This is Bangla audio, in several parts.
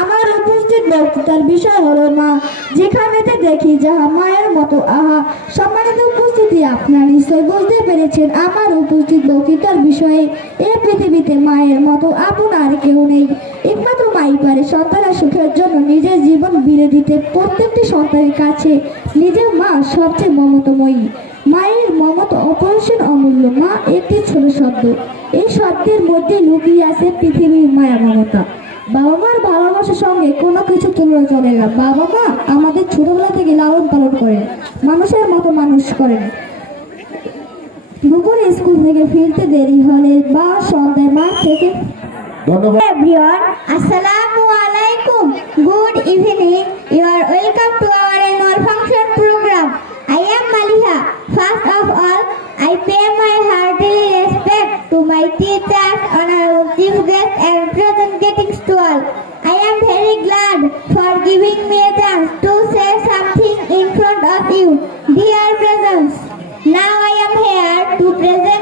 আমার উপস্থিত বক্তৃতার বিষয় হলো মা দেখি যাহা মায়ের মতো, আহা, সম্মানিত উপস্থিতি আপনারা নিশ্চয় বুঝতে পেরেছেন। আমার উপস্থিত বক্তৃতার বিষয়ে এই পৃথিবীতে মায়ের মতো আপন আর কেউ নেই। একমাত্র মাই পারে সন্তানের সুখের জন্য নিজের জীবন বিলে দিতে প্রত্যেকটি সন্তানের কাছে নিজের মা সবচেয়ে মমতাময়ী। মায়ের মমতা অপরিসীম অমূল্য মা একটি ছোট শব্দ এই শব্দের মধ্যে লুকিয়ে আছে পৃথিবীর মায়া মমতা বাবা মার ভালোবাসার সঙ্গে কোনো কিছু তুলনা চলে না বাবা মা আমাদের ছোটবেলা থেকে লালন পালন করেন মানুষের মতো মানুষ করেন দুপুরে স্কুল থেকে ফিরতে দেরি হলে বা সন্ধ্যায় মাঠ থেকে ধন্যবাদ everyone. Assalamu alaikum. Good evening. You are welcome to our annual function program. I am Maliha. First of all, I pay my hearty respect to my teachers, honorable chief guests, and present greetings to all. I am very glad for giving me a chance to say something in front of you, dear presence. Now I am here to present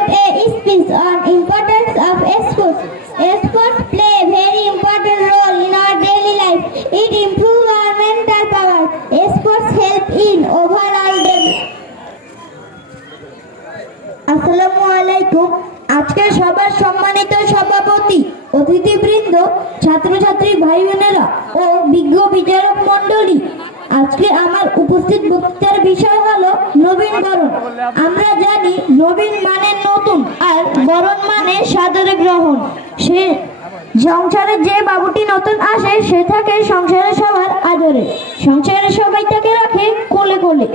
ছাত্রছাত্রী ভাই বোনেরা ও বিজ্ঞ বিচারক মণ্ডলী, আজকে আমার উপস্থিত বক্তৃতার বিষয় হলো নবীন বরণ। আমরা জানি নবীন মানে নতুন আর বরণ মানে সাদরে গ্রহণ। সে সংসারে যে বাবুটি নতুন আসে, সে থাকে সংসারের সবার আদরে। সংসারের সবাই তাকে রাখে কোলে কোলে।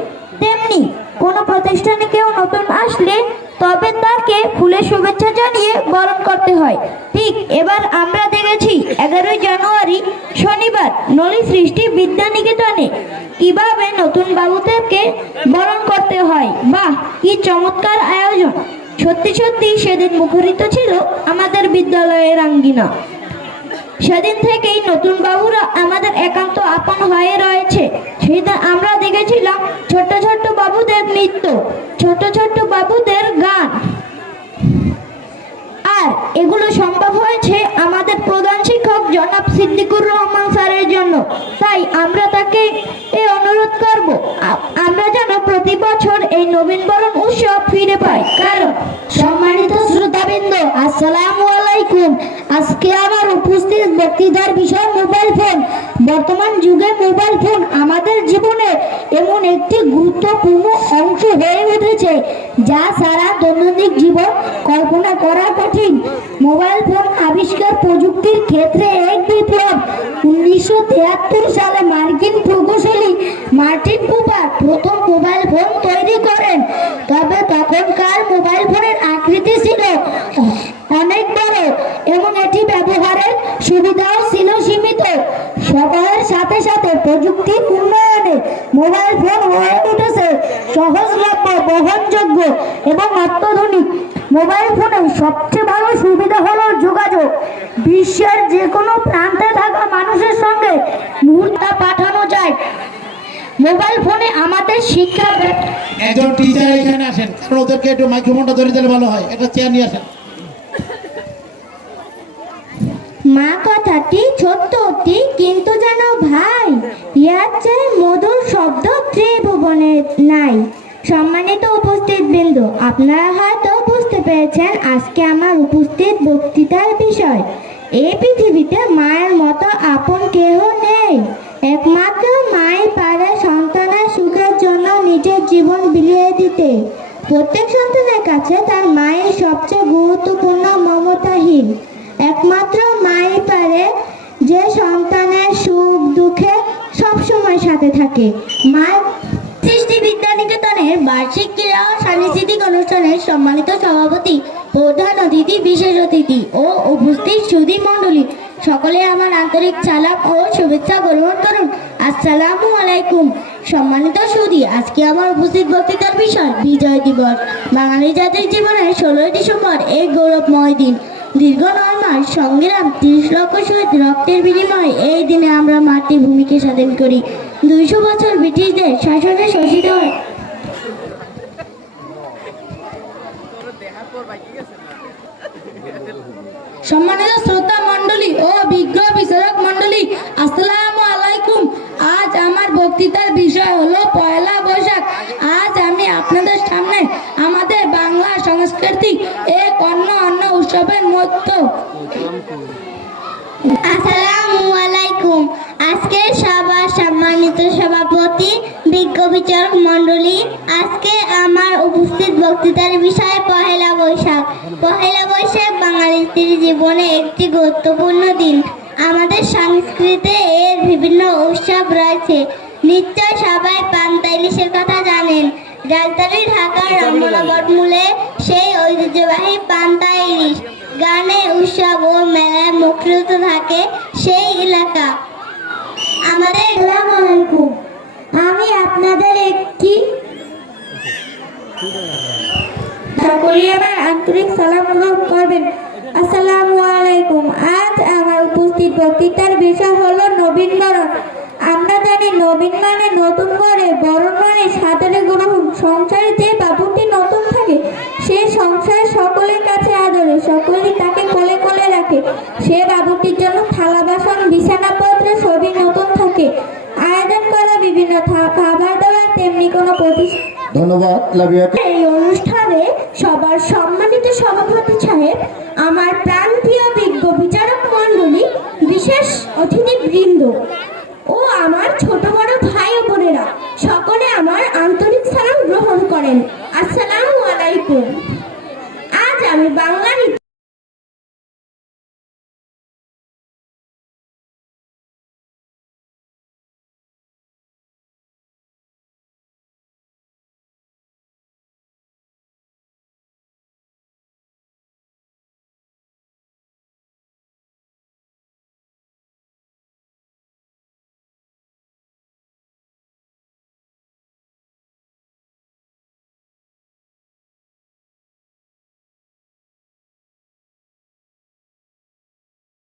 তেমনি কোনো প্রতিষ্ঠানে কেউ নতুন আসলে তবে তাকে ফুলের শুভেচ্ছা জানিয়ে বরণ করতে হয়। ঠিক এবার আমরা এগারোই জানুয়ারি শনিবার নলি সৃষ্টি বিদ্যানিকেতনে। কীভাবে নতুন বাবুদেরকে বরণ করতে হয়? বাহ, কি চমৎকার আয়োজন। সত্যি সত্যি সেদিন মুখরিত ছিল আমাদের বিদ্যালয়ের আঙ্গিনা। সেদিন থেকেই নতুন বাবুরা আমাদের একান্ত আপন হয়ে রয়েছে। সেদিন আমরা দেখেছিলাম ছোট ছোট বাবুদের নৃত্য ছোট ছোট বাবুদের গান। আর এগুলো সম্ভব হয়েছে আমাদের প্রধান শিক্ষক জনাব সিদ্দিকুর রহমান স্যারের জন্য তাই আমরা তাকে এ অনুরোধ করব আ- আমরা যেন প্রতি বছর এই নবীনবরণ উৎসব ফিরে পাই কারণ সম্মানিত শ্রোতাবৃন্দ আসসালামু আলাইকুম আজকে আমার উপস্থিত বক্তৃতার বিষয় মোবাইল ফোন বর্তমান যুগে মোবাইল ফোন আমাদের জীবনে এমন একটি গুরুত্বপূর্ণ অংশ হয়ে উঠেছে, যা সারা দৈনন্দিন জীবন কল্পনা করা কঠিন। মোবাইল ফোন আবিষ্কার প্রযুক্তির ক্ষেত্রে এক বিপ্লব। উনিশশো তিয়াত্তর সালে মার্কিন প্রকৌশলী মার্টিন কুপার প্রথম মোবাইল ফোন তৈরি করেন। তবে তখনকার মোবাইল ফোনের আকৃতি ছিল অনেক বড় এবং এটি ব্যবহারের সুবিধাও ছিল সীমিত সময়ের সাথে সাথে প্রযুক্তির উন্নয়নে মোবাইল ফোন হয়ে উঠেছে সহজলভ্য বহনযোগ্য এবং অত্যাধুনিক মোবাইল ফোনের সবচেয়ে ভালো সুবিধা হলো যোগাযোগ। বিশ্বের যে কোনো প্রান্তে থাকা মানুষের সঙ্গে মুহূর্তে পাঠানো যায়। মোবাইল ফোনে আমাদের শিক্ষা একজন টিচার এখানে আসেন। কারণ ওদেরকে একটু মাইক্রোফোনটা ধরে দিলে ভালো হয়। একটা চেয়ার নিয়ে আসেন। মা কথাটি ছোট্টটি কিন্তু যেন ভাই ইয়ার চেয়ে মধুর শব্দ ত্রিভুবনে নাই। সম্মানিত উপস্থিত বিন্দু, আপনারা হয়তো বুঝতে পেরেছেন আজকে আমার উপস্থিত বক্তৃতার বিষয়। এই পৃথিবীতে মায়ের মতো আপন কেহ নেই। একমাত্র মাই পারে সন্তানের সুখের জন্য নিজের জীবন বিলিয়ে দিতে। প্রত্যেক সন্তানের কাছে তার মায়ের সবচেয়ে গুরুত্বপূর্ণ মমতাহীন। একমাত্র মাই পারে যে সন্তানের সুখ দুঃখে সবসময় সাথে থাকে। মা সৃষ্টি বিদ্যানিকেতনের বার্ষিক ক্রীড়া ও সাংস্কৃতিক অনুষ্ঠানের সম্মানিত সভাপতি, প্রধান অতিথি, বিশেষ অতিথি ও উপস্থিত সুধী মণ্ডলী। সকলে আমার আন্তরিক সালাম ও শুভেচ্ছা গ্রহণ করুন। আসসালামু আলাইকুম। সম্মানিত সুধী, আজকে আমার উপস্থিত বক্তৃতার বিষয়, বিজয় দিবস। বাঙালি জাতির জীবনের ষোলোই ডিসেম্বর এই গৌরবময় দিন। দীর্ঘ নয় মাস সংগ্রাম, তিরিশ লক্ষ শহীদ রক্তের বিনিময়ে এই দিনে আমরা মাতৃভূমিকে স্বাধীন করি। দুইশো বছর ব্রিটিশদের শাসনে শোষিত হয়। সম্মানিত শ্রোতা মন্ডলী ও বিজ্ঞ বিচারক মন্ডলী আসসালামু আলাইকুম। আজ আমার বক্তৃতার বিষয় হলো পয়লা বৈশাখ। আজ আমি আপনাদের সামনে আমাদের বাংলা সংস্কৃতি এক অন্য অন্য উৎসবের মধ্য। আসসালামু আলাইকুম। আজকের সবার সম্মানিত সভাপতি বিজ্ঞ বিচারক মণ্ডলী আজকে আমার উপস্থিত বক্তৃতার বিষয় পহেলা বৈশাখ। পহেলা বৈশাখ বাঙালিদের জীবনে একটি গুরুত্বপূর্ণ দিন। আমাদের সংস্কৃতিতে এর বিভিন্ন উৎসব রয়েছে। নিশ্চয় সবাই পান্তাইলিশের কথা জানেন। রাজধানী ঢাকার রমনাবট মূলে সেই ঐতিহ্যবাহী পান্তা ইলিশ গানে উৎসব ও মেলায় মুখরিত থাকে সেই এলাকা। আমাদের আসসালামু আলাইকুম। আমি আপনাদের একটি সকলে আমার আন্তরিক সালাম করবেন। আসসালামু আলাইকুম। আজ আমার উপস্থিত বক্তৃতার বিষয় হলো নবীনবরণ আমরা জানি নবীন মানে নতুন করে বরণ মানে সাদরে গ্রহণ সংসারে যে বাবুটি কোনো ধন্যবাদ লাভিয়াকে এই অনুষ্ঠানে সবার সম্মানিত সভাপতি সাহেব আমার প্রান্তীয় বিজ্ঞ বিচারক মণ্ডলী বিশেষ অতিথিবৃন্দ ও আমার ছোট বড় ভাই ও বোনেরা সকলে আমার আন্তরিক সালাম গ্রহণ করেন।